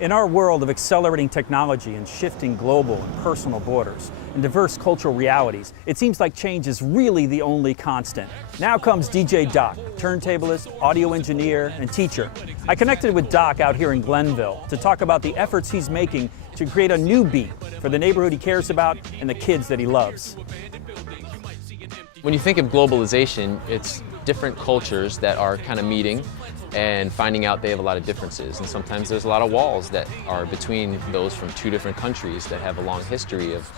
In our world of accelerating technology and shifting global and personal borders and diverse cultural realities, it seems like change is really the only constant. Now comes DJ Doc, turntablist, audio engineer, and teacher. I connected with Doc out here in Glenville to talk about the efforts he's making to create a new beat for the neighborhood he cares about and the kids that he loves. When you think of globalization, it's different cultures that are kind of meeting and finding out they have a lot of differences. And sometimes there's a lot of walls that are between those from two different countries that have a long history of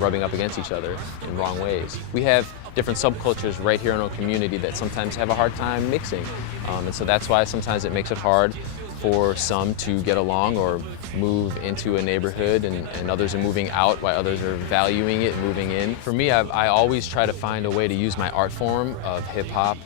rubbing up against each other in wrong ways. We have different subcultures right here in our community that sometimes have a hard time mixing. And so that's why sometimes it makes it hard for some to get along or move into a neighborhood, and others are moving out while others are valuing it and moving in. For me, I always try to find a way to use my art form of hip-hop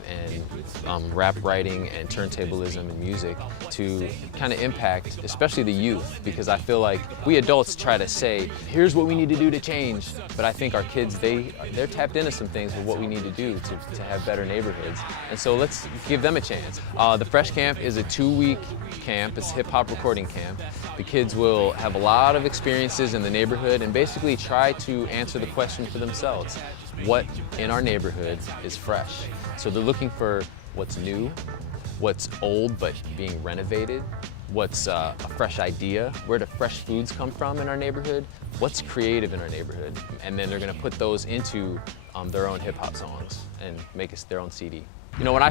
and rap writing and turntablism and music to kind of impact, especially the youth, because I feel like we adults try to say, here's what we need to do to change, but I think our kids, they're tapped into some things of what we need to do to have better neighborhoods. And so let's give them a chance. The Fresh Camp is a 2-week camp. It's hip-hop recording camp. The kids will have a lot of experiences in the neighborhood and basically try to answer the question for themselves. What in our neighborhood is fresh? So they're looking for what's new, what's old but being renovated, what's a fresh idea, where do fresh foods come from in our neighborhood, what's creative in our neighborhood, and then they're going to put those into their own hip-hop songs and make us their own CD. You know, when I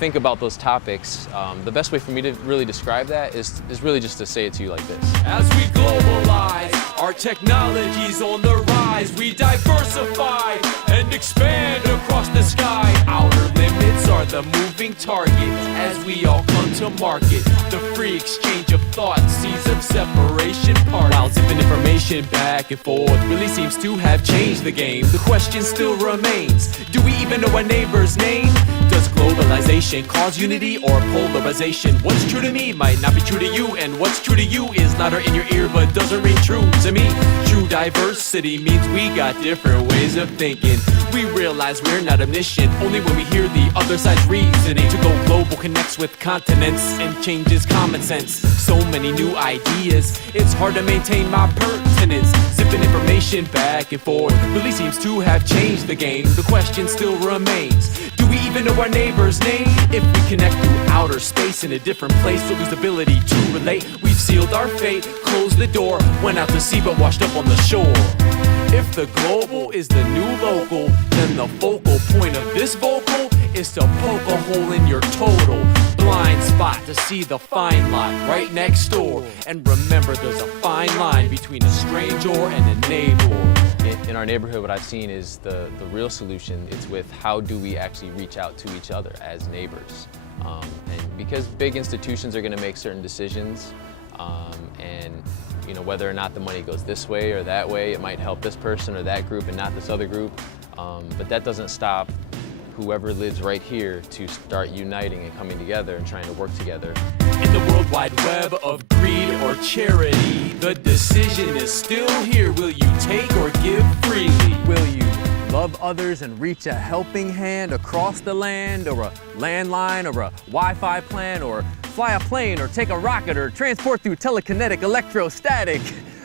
think about those topics, the best way for me to really describe that is really just to say it to you like this. As we globalize, our technology's on the rise. We diversify and expand across the sky. Outer limits are the moving target as we all come to market. The free exchange of thoughts, seas of separation part. While zipping information back and forth really seems to have changed the game, the question still remains, do we even know our neighbor's name? Does globalization cause unity or polarization? What's true to me might not be true to you, and what's true to you is louder in your ear but doesn't ring true to me. True diversity means we got different ways of thinking. We realize we're not omniscient only when we hear the other side's reasoning. To go global connects with continents and changes common sense. So many new ideas, it's hard to maintain my pertinence. Zipping information back and forth really seems to have changed the game. The question still remains, do we even know our neighbor's name? If we connect through outer space in a different place, we'll lose the ability to relate. We've sealed our fate, closed the door, went out to sea but washed up on the shore. If the global is the new local, then the focal point of this vocal is to poke a hole in your total blind spot to see the fine line right next door. And remember, there's a fine line between a stranger and a neighbor. In our neighborhood, what I've seen is the real solution. It's with how do we actually reach out to each other as neighbors. And because big institutions are going to make certain decisions, and you know, whether or not the money goes this way or that way, it might help this person or that group and not this other group. But that doesn't stop whoever lives right here to start uniting and coming together and trying to work together. In the world wide web of greed or charity, the decision is still here. Will you take or give freely? Will you love others and reach a helping hand across the land, or a landline, or a Wi-Fi plan, or fly a plane, or take a rocket, or transport through telekinetic electrostatic,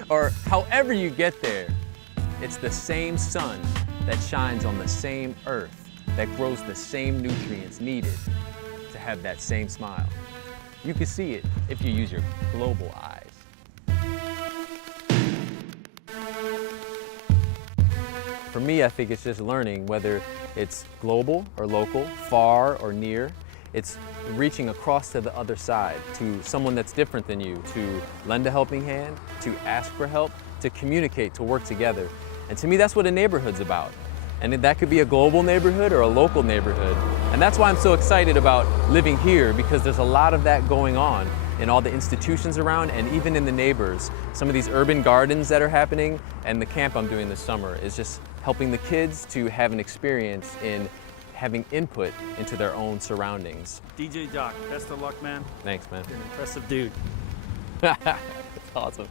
or however you get there? It's the same sun that shines on the same earth that grows the same nutrients needed to have that same smile. You can see it if you use your global eyes. For me, I think it's just learning, whether it's global or local, far or near. It's reaching across to the other side, to someone that's different than you, to lend a helping hand, to ask for help, to communicate, to work together. And to me, that's what a neighborhood's about. And that could be a global neighborhood or a local neighborhood. And that's why I'm so excited about living here, because there's a lot of that going on in all the institutions around and even in the neighbors. Some of these urban gardens that are happening, and the camp I'm doing this summer is just helping the kids to have an experience in having input into their own surroundings. DJ Doc, best of luck, man. Thanks, man. You're an impressive dude. That's awesome.